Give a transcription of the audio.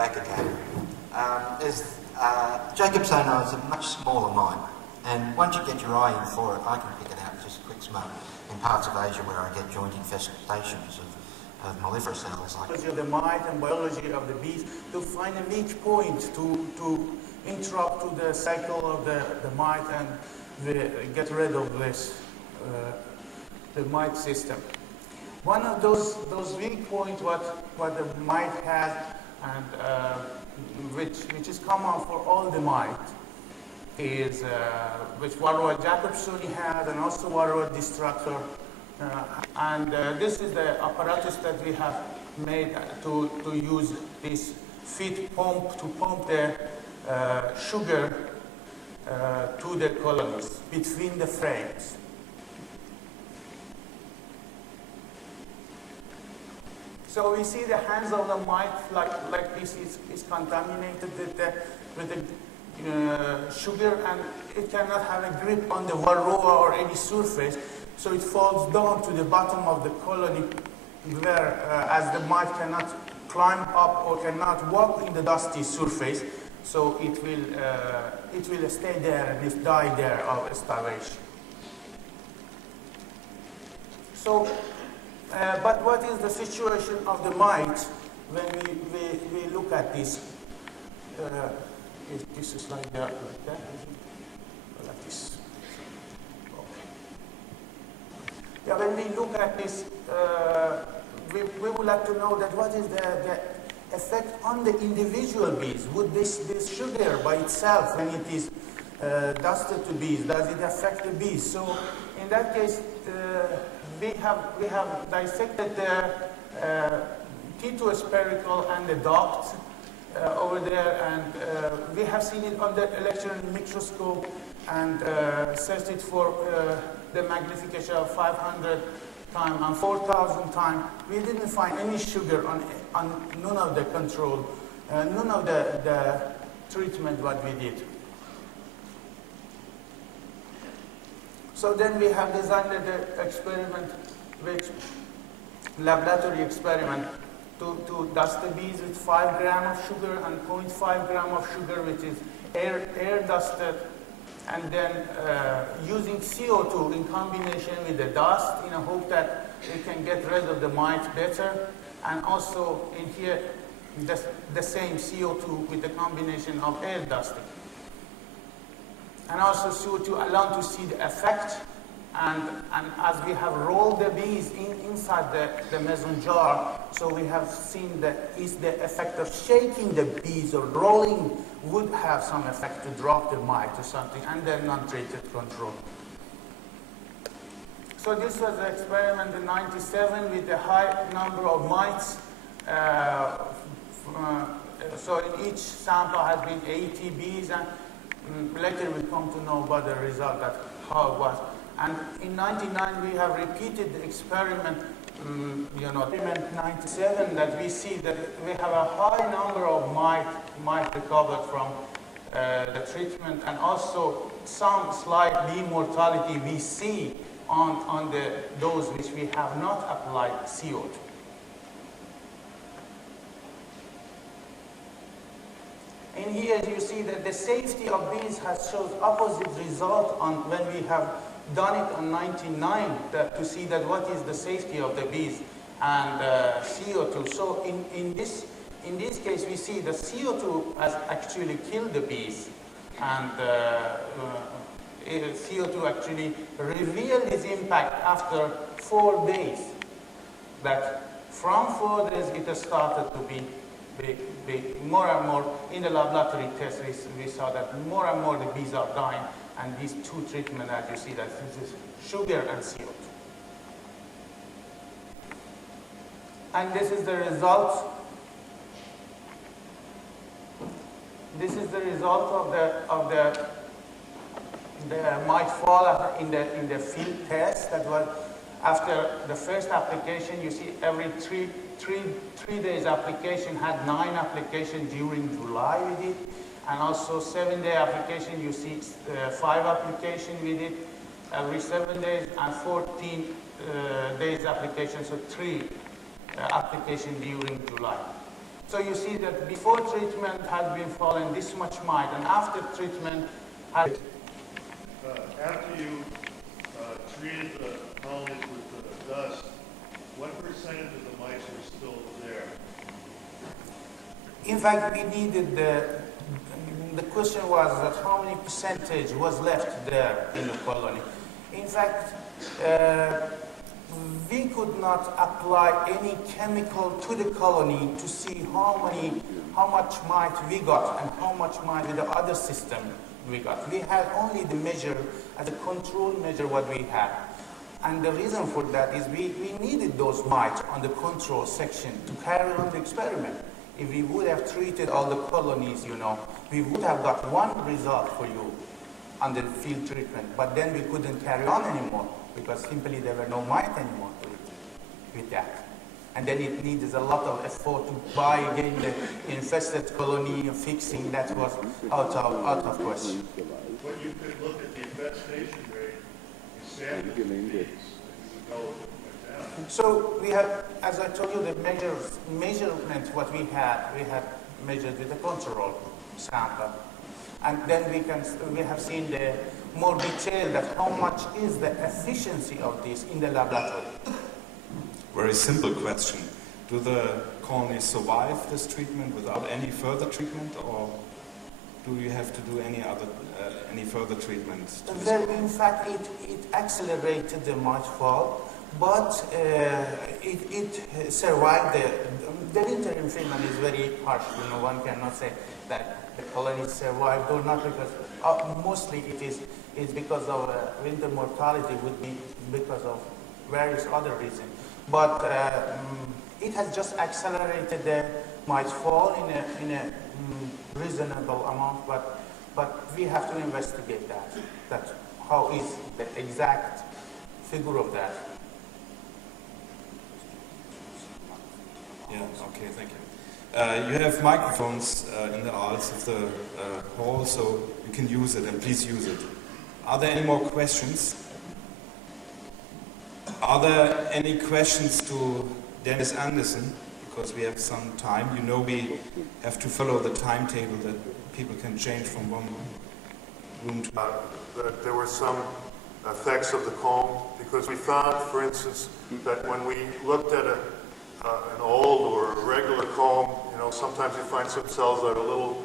back again, Jacobsoni is a much smaller mite, and once you get your eye in for it, I can pick it out with just a quick smoke in parts of Asia where I get joint infestations of melliferous cells. Biology of the mite and biology of the bees to find a weak point to interrupt to the cycle of the mite and get rid of this the mite system. One of those weak points what the mite has, and which is common for all the mite, is which Varroa Jacobsoni has, and also Varroa destructor. This is the apparatus that we have made to use this feed pump to pump the sugar to the colonies between the frames. So we see the hands of the mite like this is contaminated with the sugar, and it cannot have a grip on the varroa or any surface, so it falls down to the bottom of the colony where as the mite cannot climb up or cannot walk in the dusty surface, so it will stay there and it die there of starvation. So but what is the situation of the mite when we look at this? This is like that, like this. Okay. Yeah, when we look at this, we would like to know that what is the effect on the individual bees. Would this sugar by itself, when it is dusted to bees, does it affect the bees? So in that case, we have dissected the T2 spiracle and the duct over there, and we have seen it under electron microscope and searched it for the magnification of 500 times and 4,000 times. We didn't find any sugar on none of the control, none of the treatment what we did. So then we have designed the experiment, laboratory experiment, to dust the bees with 5 grams of sugar and 0.5 grams of sugar, which is air dusted, and then using CO2 in combination with the dust in a hope that we can get rid of the mite better, and also in here the same CO2 with the combination of air dusting. And also CO2 alone to see the effect, and as we have rolled the bees inside the mason jar, so we have seen the effect of shaking the bees or rolling would have some effect to drop the mite or something, and then non-treated control. So this was the experiment in '97 with a high number of mites. So in each sample has been 80 bees, and later we come to know about the result, that how it was. And in '99 we have repeated the experiment, experiment '97, that we see that we have a high number of mite recovered from the treatment, and also some slight demortality we see on those which we have not applied CO2. In here you see that the safety of bees has shown opposite result on when we have done it on '99 to see that what is the safety of the bees and CO2. So in this case we see the CO2 has actually killed the bees, and CO2 actually revealed its impact after 4 days. That from 4 days it has started to be more and more. In the laboratory test we saw that more and more the bees are dying, and these 2 treatments, as you see, that this is sugar and CO2. And this is the result. This is the result of the mite fall in the field test. That was after the first application. You see every three days application had 9 applications during July we did, and also 7-day application. You see 5 applications we did every 7 days, and 14 days application, so 3 applications during July. So you see that before treatment had been fallen this much mite, and after treatment had... After you treated the colonies with the dust, what percentage of the mice are still there? In fact, we needed the question was that how many percentage was left there in the colony. In fact, we could not apply any chemical to the colony to see how much mite we got and how much mite with the other system we got. We had only the measure as a control measure what we had. And the reason for that is we needed those mites on the control section to carry on the experiment. If we would have treated all the colonies, we would have got one result for you on the field treatment, but then we couldn't carry on anymore because simply there were no mite anymore with that. And then it needs a lot of effort to buy again the infested colony, fixing that was out of question. But you could look at the infestation rate and sample the bees, and you would know it went down. So we have, as I told you, the measurement what we had measured with the control sample. And then we have seen the more detail that how much is the efficiency of this in the laboratory. Very simple question. Do the colonies survive this treatment without any further treatment, or do you have to do any further treatment? Well, in fact, it accelerated the mite fall, but it survived. The winter infection is very harsh. One cannot say that the colonies survived or not, because mostly it is because of winter mortality, would be because of various other reasons. But it has just accelerated the mite fall in a reasonable amount, but we have to investigate that how is the exact figure of that. Yeah, okay, thank you. You have microphones in the aisles of the hall, so you can use it, and please use it. Are there any more questions? Are there any questions to Dennis Anderson? Because we have some time. We have to follow the timetable that people can change from one room to That there were some effects of the comb, because we found, for instance, that when we looked at an old or a regular comb, sometimes you find some cells that are a little